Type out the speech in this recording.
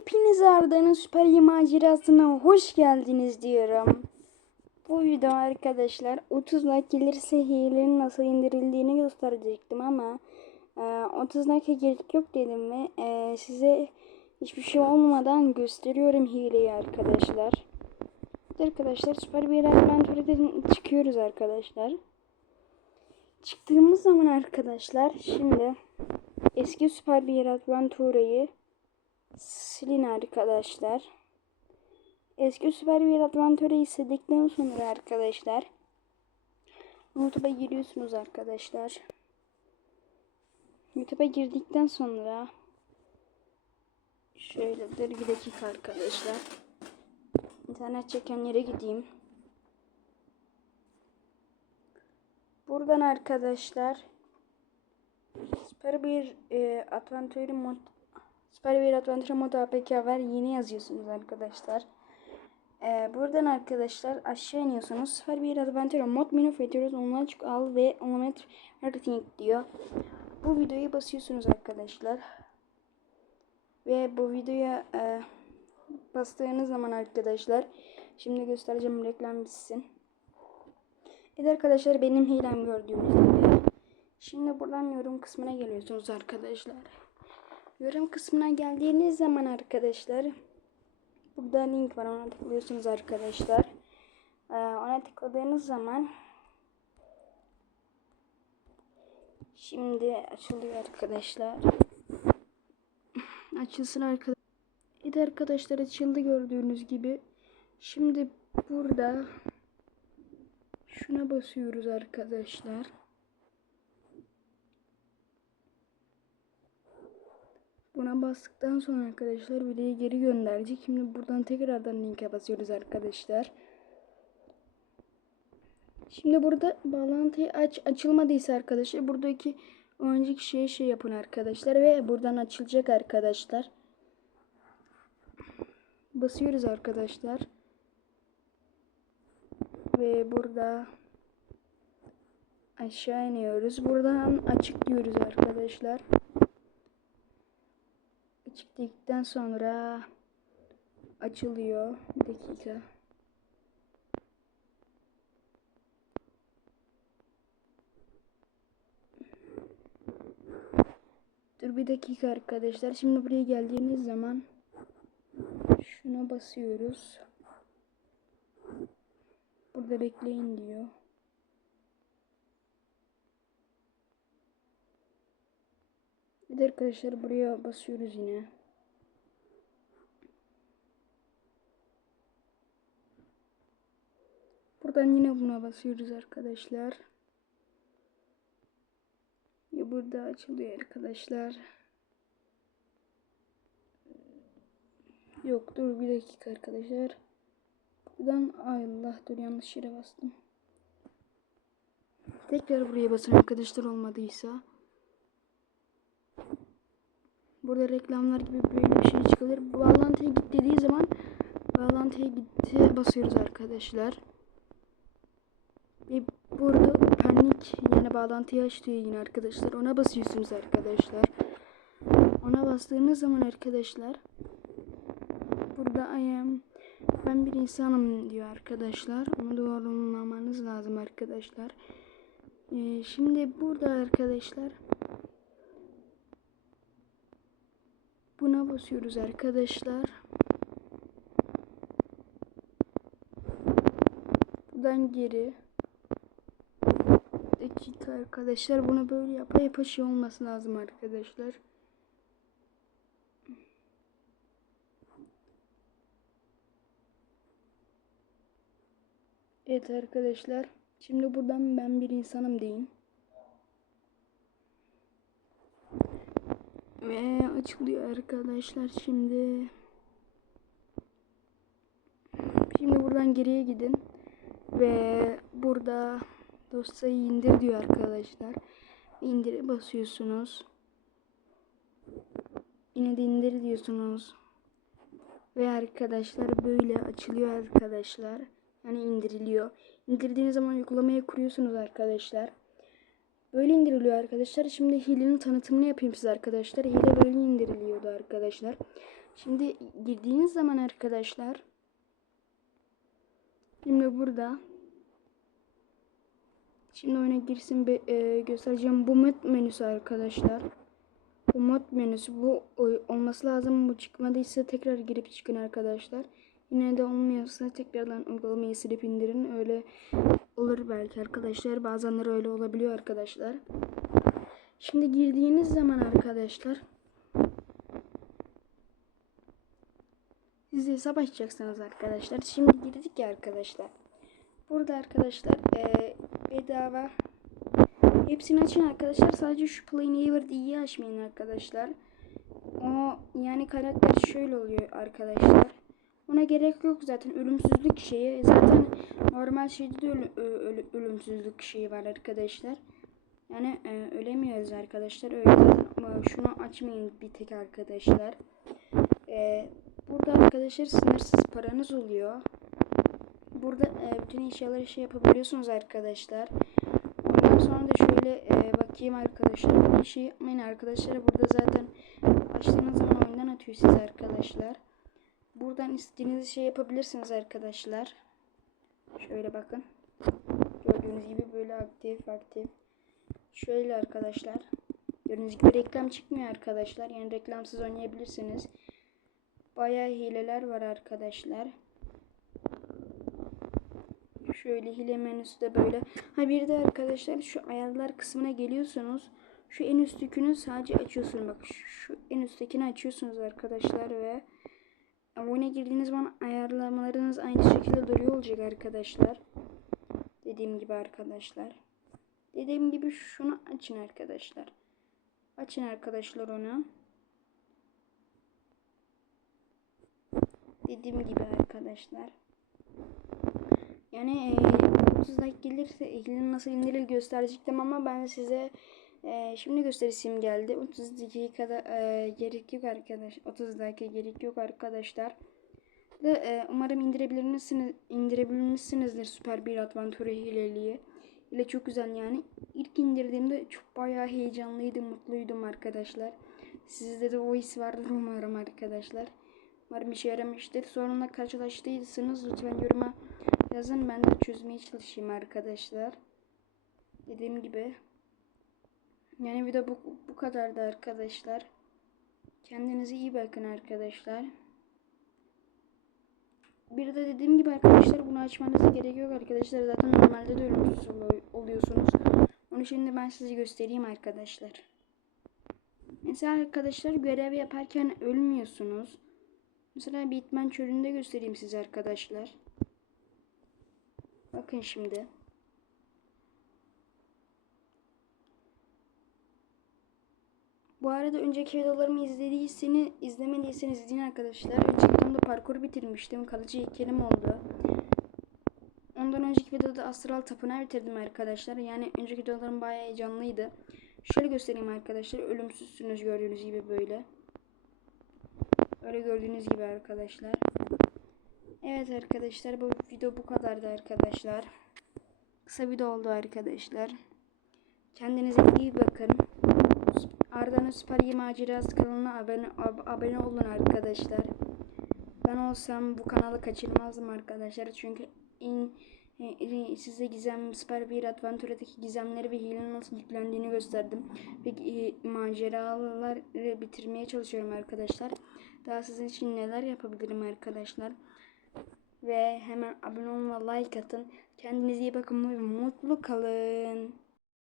Hepiniz Arda'nın süper macerasına hoş geldiniz diyorum. Bu video arkadaşlar 30 like gelirse hilelerin nasıl indirildiğini gösterecektim ama e, 30 like'a gerek yok dedim ve e, size hiçbir şey olmadan gösteriyorum hileyi arkadaşlar. Arkadaşlar süper bir adventure'den çıkıyoruz arkadaşlar. Çıktığımız zaman arkadaşlar şimdi eski süper bir adventure'yi silin arkadaşlar. Eski süper bir adventure'yi sildikten sonra arkadaşlar YouTube'a giriyorsunuz arkadaşlar. YouTube'a girdikten sonra şöyle dur bir dakika arkadaşlar. İnternet çeken yere gideyim. Buradan arkadaşlar süper bir e, adventure mod süper bir adventure mod APK var. Yeni yazıyorsunuz arkadaşlar. E, buradan arkadaşlar aşağı iniyorsunuz. Süper bir adventure mod menü features online çık al ve online marketing diyor. Bu videoyu basıyorsunuz arkadaşlar. Ve bu videoya e, bastığınız zaman arkadaşlar şimdi göstereceğim reklam bitsin. Evet arkadaşlar benim hilem gördüğünüz gibi. Şimdi buradan yorum kısmına geliyorsunuz arkadaşlar. Yorum kısmına geldiğiniz zaman arkadaşlar burada link var ona tıklıyorsunuz arkadaşlar. Ee, ona tıkladığınız zaman şimdi açılıyor arkadaşlar. Açılsın arkadaşlar. Evet arkadaşlar açıldı gördüğünüz gibi. Şimdi burada şuna basıyoruz arkadaşlar. Buna bastıktan sonra arkadaşlar videoyu geri gönderecek. Şimdi buradan tekrardan linke basıyoruz arkadaşlar. Şimdi burada bağlantıyı aç açılmadıysa arkadaşlar buradaki önceki şeye şey yapın arkadaşlar ve buradan açılacak arkadaşlar. Basıyoruz arkadaşlar. Ve burada aşağı iniyoruz. Buradan açık diyoruz arkadaşlar. Açık dedikten sonra açılıyor. Bir dakika. Dur bir dakika arkadaşlar. Şimdi buraya geldiğiniz zaman şuna basıyoruz. Burada bekleyin diyor. De arkadaşlar buraya basıyoruz yine. Buradan yine buna basıyoruz arkadaşlar. Ya burada açılıyor arkadaşlar. Yok dur bir dakika arkadaşlar. Buradan ay Allah dur yanlış yere bastım. Tekrar buraya basın arkadaşlar olmadıysa. Burada reklamlar gibi böyle bir şey çıkabilir. Bağlantıya git dediği zaman bağlantıya gitti basıyoruz arkadaşlar. Ve burada panik yani bağlantıyı aç diyor yine arkadaşlar. Ona basıyorsunuz arkadaşlar. Ona bastığınız zaman arkadaşlar burada I am ben bir insanım diyor arkadaşlar. Onu doğrulamanız lazım arkadaşlar. Ee, şimdi burada arkadaşlar buna basıyoruz arkadaşlar. Buradan geri dakika arkadaşlar bunu böyle yapa yapa şey olması lazım arkadaşlar. Evet arkadaşlar. Şimdi buradan ben bir insanım deyin. Ve açılıyor arkadaşlar şimdi. Şimdi buradan geriye gidin. Ve burada dosyayı indir diyor arkadaşlar. İndire basıyorsunuz. Yine de indir diyorsunuz. Ve arkadaşlar böyle açılıyor arkadaşlar. Yani indiriliyor. İndirdiğiniz zaman uygulamayı kuruyorsunuz arkadaşlar. Böyle indiriliyor arkadaşlar. Şimdi hilenin tanıtımını yapayım size arkadaşlar. Hile böyle indiriliyordu arkadaşlar. Şimdi girdiğiniz zaman arkadaşlar Şimdi burada Şimdi oyuna girsin be, e, göstereceğim bu mod menüsü arkadaşlar. Bu mod menüsü bu olması lazım. Bu çıkmadıysa tekrar girip çıkın arkadaşlar. Yine de olmuyorsa tekrardan uygulamayı silip indirin. Öyle olur belki arkadaşlar. Bazenleri öyle olabiliyor arkadaşlar. Şimdi girdiğiniz zaman arkadaşlar siz hesap açacaksınız arkadaşlar. Şimdi girdik ya arkadaşlar. Burada arkadaşlar eee, bedava hepsini açın arkadaşlar. Sadece şu Play Never diye açmayın arkadaşlar. O yani karakter şöyle oluyor arkadaşlar. Ona gerek yok zaten ölümsüzlük şeyi. Zaten normal şeyde de ölü- ölü- ölümsüzlük şeyi var arkadaşlar. Yani e, ölemiyoruz arkadaşlar. Öyle ama şunu açmayın bir tek arkadaşlar. E, burada arkadaşlar sınırsız paranız oluyor. Burada e, bütün eşyaları şey yapabiliyorsunuz arkadaşlar. Ondan sonra da şöyle e, bakayım arkadaşlar. Bir şey yapmayın arkadaşlar. Burada zaten açtığınız zaman oyundan atıyor size arkadaşlar. Buradan istediğiniz şey yapabilirsiniz arkadaşlar. Şöyle bakın. Gördüğünüz gibi böyle aktif aktif. Şöyle arkadaşlar. Gördüğünüz gibi reklam çıkmıyor arkadaşlar. Yani reklamsız oynayabilirsiniz. Bayağı hileler var arkadaşlar. Şöyle hile menüsü de böyle. Ha bir de arkadaşlar şu ayarlar kısmına geliyorsunuz. Şu en üsttekini sadece açıyorsunuz. Bak şu en üsttekini açıyorsunuz arkadaşlar ve oyuna girdiğiniz zaman ayarlamalarınız aynı şekilde duruyor olacak arkadaşlar. Dediğim gibi arkadaşlar. Dediğim gibi şunu açın arkadaşlar. Açın arkadaşlar onu. Dediğim gibi arkadaşlar. Yani e, 30 dakika gelirse eklinin nasıl indirilir gösterecektim ama ben size e, şimdi gösterişim geldi. 30 dakikada e, gerek yok arkadaş. 30 dakika gerek yok arkadaşlar. Ve e, umarım indirebilmişsiniz indirebilmişsinizdir Süper bir Adventure hileliği. Ile çok güzel yani. İlk indirdiğimde çok bayağı heyecanlıydım, mutluydum arkadaşlar. Sizde de o his vardır umarım arkadaşlar. Umarım işe yaramıştır. Sorunla karşılaştıysanız lütfen yoruma yazın. Ben de çözmeye çalışayım arkadaşlar. Dediğim gibi. Yani video bu, bu kadardı arkadaşlar. Kendinize iyi bakın arkadaşlar. Bir de dediğim gibi arkadaşlar bunu açmanıza gerek yok arkadaşlar. Zaten normalde de ölümsüz olu- oluyorsunuz. Onu şimdi ben size göstereyim arkadaşlar. Mesela arkadaşlar görev yaparken ölmüyorsunuz. Mesela Bitman çölünde göstereyim size arkadaşlar. Bakın şimdi. Bu arada önceki videolarımı izlediyseniz, izlemediyseniz izleyin arkadaşlar. Önceki videomda parkur bitirmiştim. Kalıcı heykelim oldu. Ondan önceki videoda Astral Tapınağı bitirdim arkadaşlar. Yani önceki videolarım bayağı heyecanlıydı. Şöyle göstereyim arkadaşlar. Ölümsüzsünüz gördüğünüz gibi böyle. Öyle gördüğünüz gibi arkadaşlar. Evet arkadaşlar bu video bu kadardı arkadaşlar. Kısa video oldu arkadaşlar. Kendinize iyi bakın. Arda'nın Süper Yi Macerası kanalına abone, ab- abone olun arkadaşlar. Ben olsam bu kanalı kaçırmazdım arkadaşlar. Çünkü in, e, size gizem Süper bir Adventure'daki gizemleri ve hilenin nasıl yüklendiğini gösterdim. Ve e, maceraları bitirmeye çalışıyorum arkadaşlar. Daha sizin için neler yapabilirim arkadaşlar. Ve hemen abone olun like atın. Kendinize iyi bakın ve mutlu kalın.